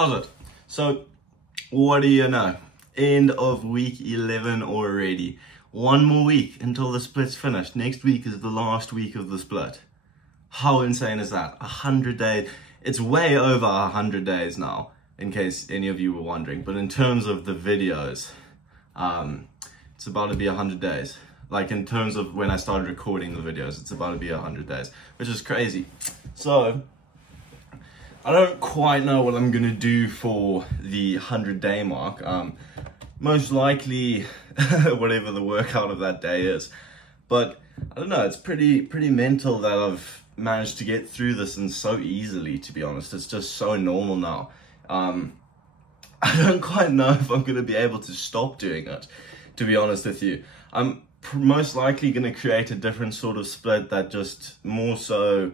How's it? So, what do you know? End of week 11 already. One more week until the split's finished. Next week is the last week of the split. How insane is that? 100 days. It's way over 100 days now, in case any of you were wondering. But in terms of the videos, it's about to be 100 days. Like in terms of when I started recording the videos, it's about to be 100 days, which is crazy. So, I don't quite know what I'm gonna do for the 100-day mark. Most likely, whatever the workout of that day is. But I don't know, it's pretty mental that I've managed to get through this and so easily, to be honest. It's just so normal now. I don't quite know if I'm gonna be able to stop doing it, to be honest with you. I'm most likely gonna create a different sort of split that just more so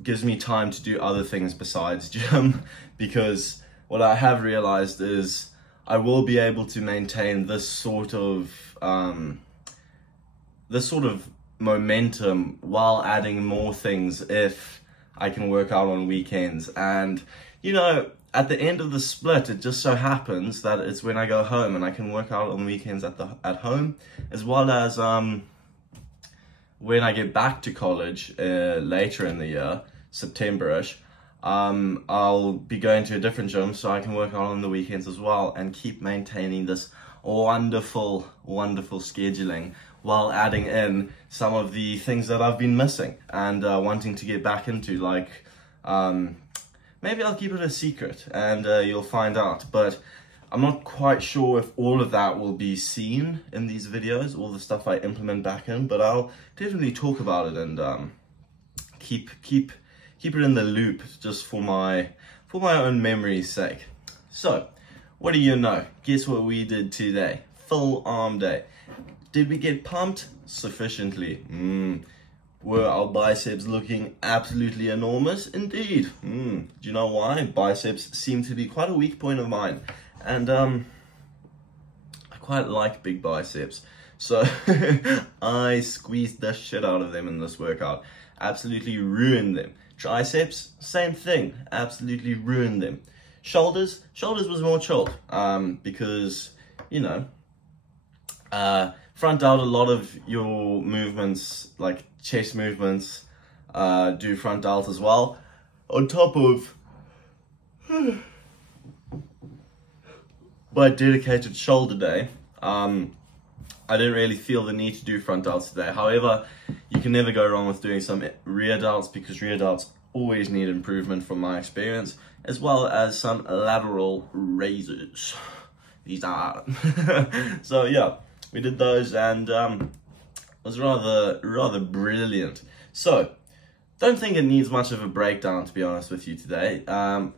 gives me time to do other things besides gym, because what I have realized is I will be able to maintain this sort of momentum while adding more things if I can work out on weekends. And you know, at the end of the split, it just so happens that it's when I go home and I can work out on weekends at home, as well as when I get back to college later in the year, September-ish, I'll be going to a different gym so I can work out on the weekends as well and keep maintaining this wonderful scheduling while adding in some of the things that I've been missing and wanting to get back into, like maybe I'll keep it a secret and you'll find out, but I'm not quite sure if all of that will be seen in these videos, all the stuff I implement back in, but I'll definitely talk about it and keep it in the loop just for my own memory's sake. So, what do you know? Guess what we did today? Full arm day. Did we get pumped? Sufficiently. Were our biceps looking absolutely enormous? Indeed. Do you know why? Biceps seem to be quite a weak point of mine. And I quite like big biceps. So I squeezed the shit out of them in this workout. Absolutely ruined them. Triceps, same thing. Absolutely ruined them. Shoulders was more chilled. Because, you know, front out, a lot of your movements, like chest movements, do front out as well. On top of my dedicated shoulder day, I didn't really feel the need to do front delts today. However, you can never go wrong with doing some rear delts, because rear delts always need improvement from my experience, as well as some lateral raises. These are so yeah, we did those and it was rather brilliant. So don't think it needs much of a breakdown, to be honest with you today.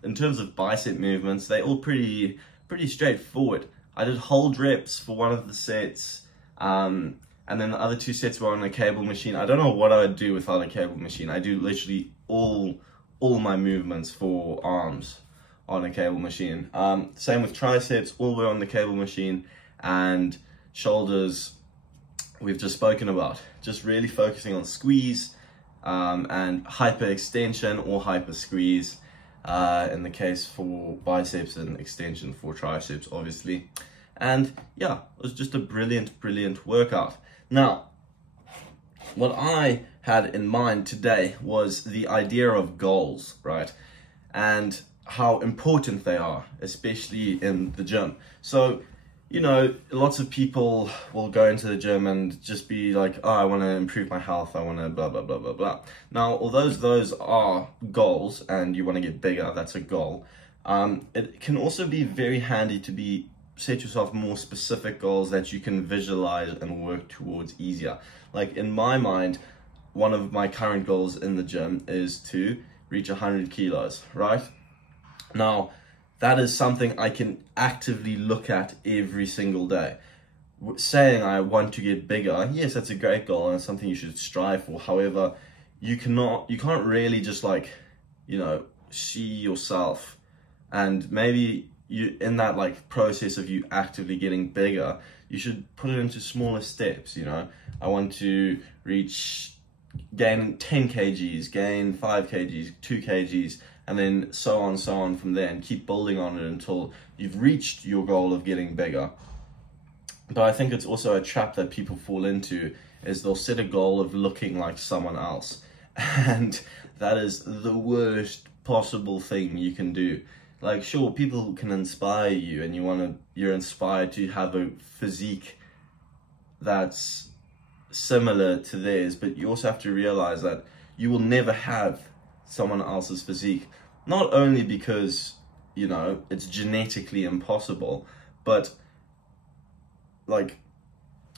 In terms of bicep movements, they're all pretty straightforward. I did hold reps for one of the sets, and then the other two sets were on a cable machine. I don't know what I would do without a cable machine. I do literally all my movements for arms on a cable machine. Same with triceps, all were on the cable machine, and shoulders we've just spoken about. Just really focusing on squeeze and hyper extension or hyper squeeze. In the case for biceps, and extension for triceps, obviously. And yeah, it was just a brilliant workout. Now, what I had in mind today was the idea of goals, right? And how important they are, especially in the gym. So, you know, lots of people will go into the gym and just be like, oh, I want to improve my health, I want to blah, blah, blah, blah, blah. Now, although those are goals and you want to get bigger, that's a goal, it can also be very handy to set yourself more specific goals that you can visualize and work towards easier. Like in my mind, one of my current goals in the gym is to reach 100 kilos, right? Now, that is something I can actively look at every single day. Saying I want to get bigger, yes, that's a great goal and it's something you should strive for. However, you can't really just, like, you know, see yourself, and maybe you, in that like process of you actively getting bigger, you should put it into smaller steps. You know, I want to gain 10 kgs, gain 5 kgs, 2 kgs, and then so on from there, and keep building on it until you've reached your goal of getting bigger. But I think it's also a trap that people fall into, is they'll set a goal of looking like someone else. And that is the worst possible thing you can do. Like, sure, people can inspire you, and you're inspired to have a physique that's similar to theirs, but you also have to realize that you will never have someone else's physique. Not only because, you know, it's genetically impossible, but like,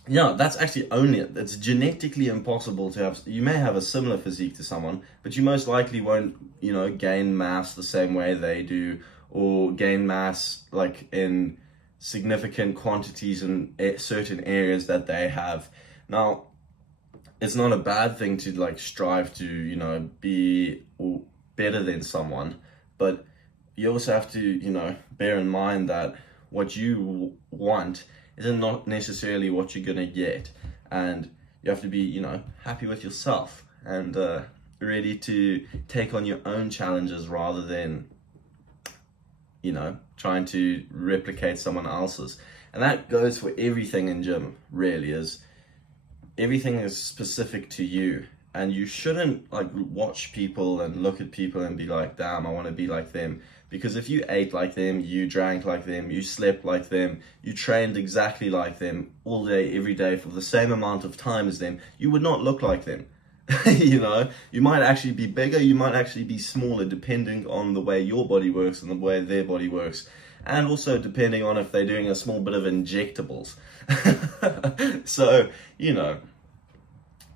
yeah, that's actually only it. It's genetically impossible to have. You may have a similar physique to someone, but you most likely won't, you know, gain mass the same way they do, or gain mass like in significant quantities in certain areas that they have. Now, it's not a bad thing to like strive to, you know, be better than someone, but you also have to, you know, bear in mind that what you want is not necessarily what you're gonna get, and you have to be, you know, happy with yourself and ready to take on your own challenges rather than, you know, trying to replicate someone else's. And that goes for everything in gym, really. Is everything is specific to you, and you shouldn't like watch people and look at people and be like, damn, I want to be like them. Because if you ate like them, you drank like them, you slept like them, you trained exactly like them all day, every day for the same amount of time as them, you would not look like them. You know, you might actually be bigger, you might actually be smaller, depending on the way your body works and the way their body works. And also depending on if they're doing a small bit of injectables. So, you know,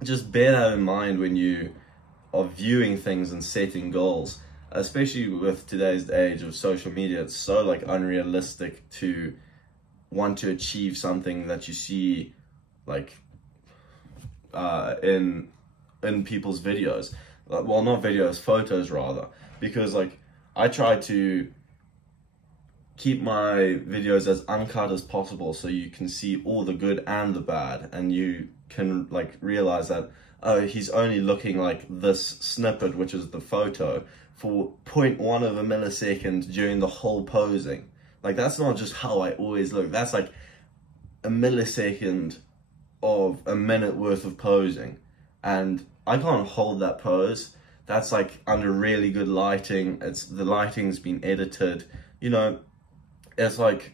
just bear that in mind when you are viewing things and setting goals. Especially with today's age of social media, it's so like unrealistic to want to achieve something that you see like in people's videos. Well, not videos, photos rather. Because like, I try to keep my videos as uncut as possible so you can see all the good and the bad, and you can like realize that, oh, he's only looking like this snippet, which is the photo, for 0.1 of a millisecond during the whole posing. Like, that's not just how I always look, that's like a millisecond of a minute worth of posing, and I can't hold that pose. That's like under really good lighting, the lighting's been edited, you know, it's like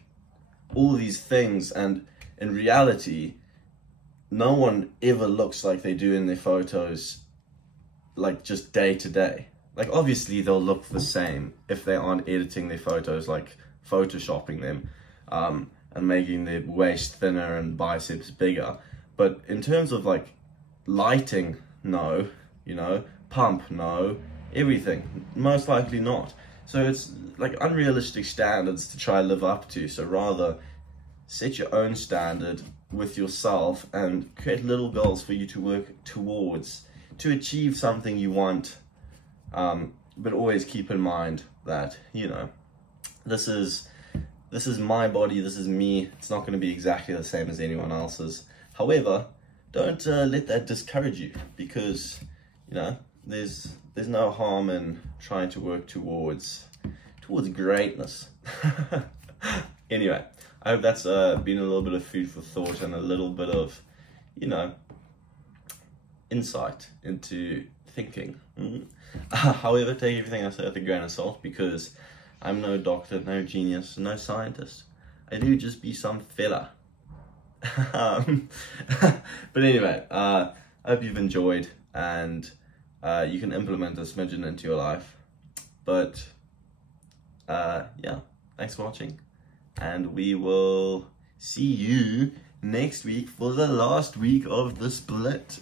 all these things. And in reality, no one ever looks like they do in their photos, like just day to day. Like, obviously they'll look the same if they aren't editing their photos, like photoshopping them, and making their waist thinner and biceps bigger. But in terms of like lighting, no, you know, pump, no, everything, most likely not. So it's like unrealistic standards to try to live up to. So rather set your own standard with yourself and create little goals for you to work towards to achieve something you want. But always keep in mind that, you know, this is my body, this is me. It's not going to be exactly the same as anyone else's. However, don't let that discourage you, because, you know, there's no harm in trying to work towards greatness. Anyway, I hope that's been a little bit of food for thought and a little bit of, you know, insight into thinking. However, take everything I say with a grain of salt, because I'm no doctor, no genius, no scientist. I do just be some fella. But anyway, I hope you've enjoyed, and you can implement a smidgen into your life. But yeah, thanks for watching, and we will see you next week for the last week of the split.